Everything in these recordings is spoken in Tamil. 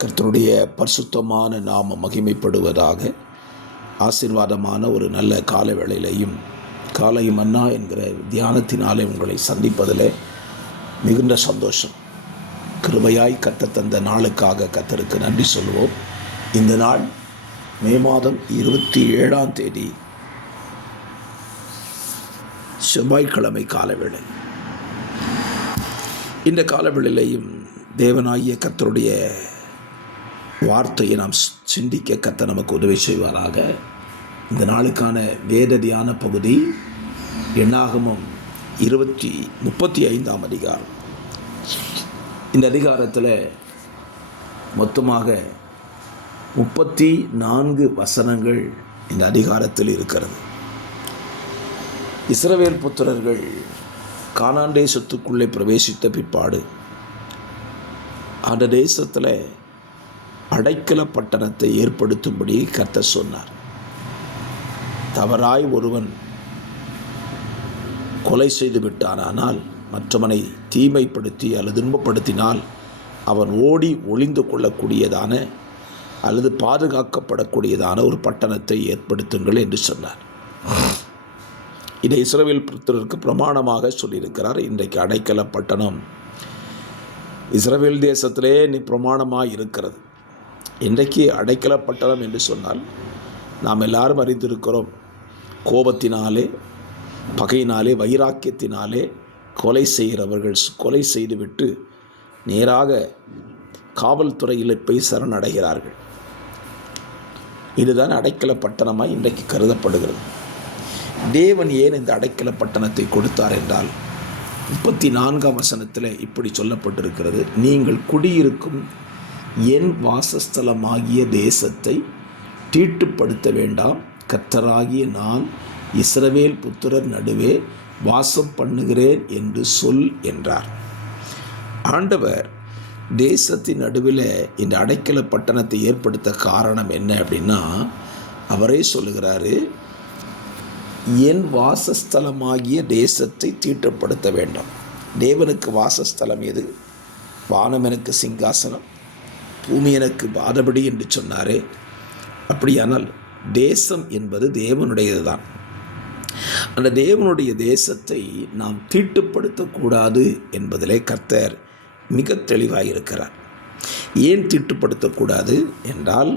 கர்த்தருடைய பரிசுத்தமான நாமம் மகிமைப்படுவதாக. ஆசீர்வாதமான ஒரு நல்ல கால வேளையிலையும் காலை மன்னா என்கிற தியானத்தினாலே உங்களை சந்திப்பதில் மிகுந்த சந்தோஷம். கிருபையாய் கர்த்தர் தந்த நாளுக்காக கர்த்தருக்கு நன்றி சொல்வோம். இந்த நாள் மே மாதம் 27ஆம் தேதி செவ்வாய்க்கிழமை காலவேளை. இந்த காலவேளையிலையும் தேவனாகிய கர்த்தருடைய வார்த்தையை நாம் சிந்திக்க கர்த்தர் நமக்கு உதவி செய்வாராக. இந்த நாளுக்கான வேத தியான பகுதி எண்ணாகமம் 35ஆம் அதிகாரம். இந்த அதிகாரத்தில் மொத்தமாக 34 வசனங்கள் இந்த அதிகாரத்தில் இருக்கிறது. இஸ்ரவேல் புத்திரர்கள் கானான் தேசத்துக்குள்ளே பிரவேசித்த பிற்பாடு அந்த தேசத்தில் அடைக்கல பட்டணத்தை ஏற்படுத்தும்படி கர்த்தர் சொன்னார். தவறாய் ஒருவன் கொலை செய்து விட்டானால், மற்றவனை தீமைப்படுத்தி அல்லது துன்பப்படுத்தினால் அவன் ஓடி ஒளிந்து கொள்ளக்கூடியதான அல்லது பாதுகாக்கப்படக்கூடியதான ஒரு பட்டணத்தை ஏற்படுத்துங்கள் என்று சொன்னார். இதை இஸ்ரவேல் புத்திரருக்கு பிரமாணமாக சொல்லியிருக்கிறார். இன்றைக்கு அடைக்கல பட்டணம் இஸ்ரவேல் தேசத்திலே பிரமாணமாக இருக்கிறது. இன்றைக்கு அடைக்கல பட்டணம் என்று சொன்னால் நாம் எல்லாரும் அறிந்திருக்கிறோம். கோபத்தினாலே, பகையினாலே, வைராக்கியத்தினாலே கொலை செய்கிறவர்கள் கொலை செய்துவிட்டு நேராக காவல்துறையில் போய் சரணடைகிறார்கள். இதுதான் அடைக்கல பட்டணமாக இன்றைக்கு கருதப்படுகிறது. தேவன் ஏன் இந்த அடைக்கல பட்டணத்தை கொடுத்தார் என்றால் 34ஆம் வசனத்தில் இப்படி சொல்லப்பட்டிருக்கிறது: நீங்கள் குடியிருக்கும் என் வாசஸ்தலமாகிய தேசத்தை தீட்டுப்படுத்த வேண்டாம். கர்த்தராகிய நான் இஸ்ரவேல் புத்திரர் நடுவே வாசம் பண்ணுகிறேன் என்று சொல் என்றார். ஆண்டவர் தேசத்தின் நடுவில் இந்த அடைக்கல பட்டணத்தை ஏற்படுத்த காரணம் என்ன அப்படின்னா, அவரே சொல்லுகிறாரு, என் வாசஸ்தலமாகிய தேசத்தை தீட்டுப்படுத்த வேண்டாம். தேவனுக்கு வாசஸ்தலம் எது? வானம் எனக்கு சிங்காசனம், பூமி எனக்கு பாதபடி என்று சொன்னாரே. அப்படியானால் தேசம் என்பது தேவனுடையது தான். அந்த தேவனுடைய தேசத்தை நாம் தீட்டுப்படுத்தக்கூடாது என்பதிலே கர்த்தர் மிக தெளிவாக இருக்கிறார். ஏன் தீட்டுப்படுத்தக்கூடாது என்றால்,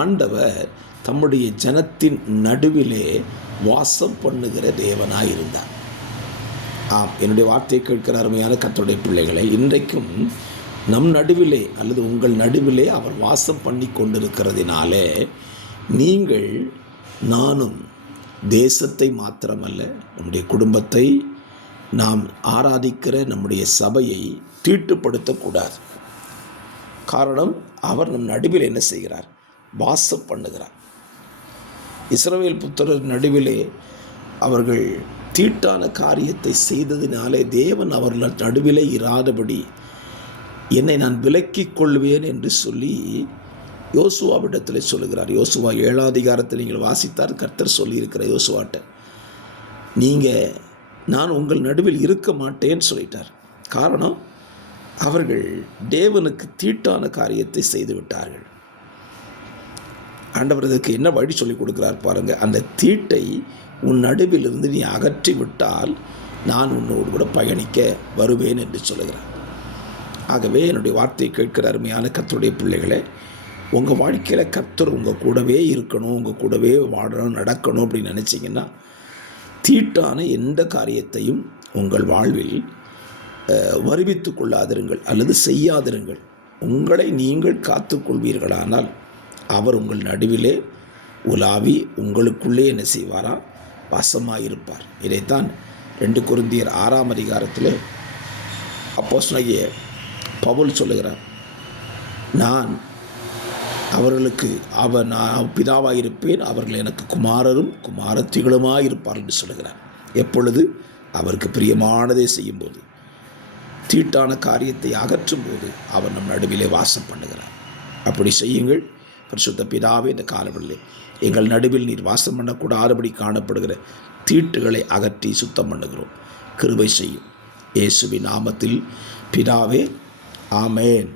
ஆண்டவர் தம்முடைய ஜனத்தின் நடுவிலே வாசம் பண்ணுகிற தேவனாய் இருந்தார். ஆம், என்னுடைய வார்த்தையை கேட்கிற அருமையான கர்த்தருடைய பிள்ளைகளை, இன்றைக்கும் நம் நடுவிலே அல்லது உங்கள் நடுவிலே அவர் வாசம் பண்ணி கொண்டிருக்கிறதினாலே நீங்கள் நானும் தேசத்தை மாத்திரமல்ல, நம்முடைய குடும்பத்தை, நாம் ஆராதிக்கிற நம்முடைய சபையை தீட்டுப்படுத்தக்கூடாது. காரணம், அவர் நம் நடுவில் என்ன செய்கிறார்? வாசம் பண்ணுகிறார். இஸ்ரவேல் புத்திரர் நடுவிலே அவர்கள் தீட்டான காரியத்தை செய்ததினாலே தேவன் அவர்கள் நடுவிலே இராதபடி என்னை நான் விலக்கிக் கொள்வேன் என்று சொல்லி யோசுவாவிடத்தில் சொல்லுகிறார். யோசுவா 7ஆம் அதிகாரத்தில் நீங்கள் வாசித்தார். கர்த்தர் சொல்லியிருக்கிற யோசுவாட்ட, நான் உங்கள் நடுவில் இருக்க மாட்டேன்னு சொல்லிட்டார். காரணம், அவர்கள் தேவனுக்கு தீட்டான காரியத்தை செய்து விட்டார்கள். ஆண்டவர் இதற்கு என்ன வழி சொல்லி கொடுக்குறார் பாருங்கள். அந்த தீட்டை உன் நடுவிலிருந்து நீ அகற்றி விட்டால் நான் உன்னோடு கூட பயணிக்க வருவேன் என்று சொல்லுகிறார். ஆகவே என்னுடைய வார்த்தையை கேட்கிற அருமையான கர்த்தருடைய பிள்ளைகளை, உங்கள் வாழ்க்கையில் கர்த்தர் உங்கள் கூடவே இருக்கணும், உங்கள் கூடவே வாழணும், நடக்கணும் அப்படின்னு நினச்சிங்கன்னா தீட்டான எந்த காரியத்தையும் உங்கள் வாழ்வில் வருவித்து கொள்ளாதிருங்கள் அல்லது செய்யாதிருங்கள். உங்களை நீங்கள் காத்துக்கொள்வீர்களானால் அவர் உங்கள் நடுவிலே உலாவி உங்களுக்குள்ளே என்ன செய்வாரா? வாசமாயிருப்பார். இதைத்தான் 2 கொரிந்தியர் 6ஆம் அதிகாரத்தில் அப்போஸ்தலனாகிய பவுல் சொல்லுகிறார். நான் அவர்களுக்கு நான் பிதாவாக இருப்பேன், அவர்கள் எனக்கு குமாரரும் குமாரத்திகளுமாக இருப்பார் என்று சொல்லுகிறார். எப்பொழுது? அவருக்கு பிரியமானதை செய்யும்போது, தீட்டான காரியத்தை அகற்றும் போது அவர் நம் நடுவிலே வாசம் பண்ணுகிறார். அப்படி செய்யுங்கள். பரிசுத்த பிதாவே, இந்த காலவெளியிலே எங்கள் நடுவில் நீர் வாசம் பண்ணக்கூடாதபடி காணப்படுகிற தீட்டுகளை அகற்றி சுத்தம் பண்ணுகிறோம். கிருபை செய்யும். இயேசுவின் நாமத்தில் பிதாவே, ஆமென்.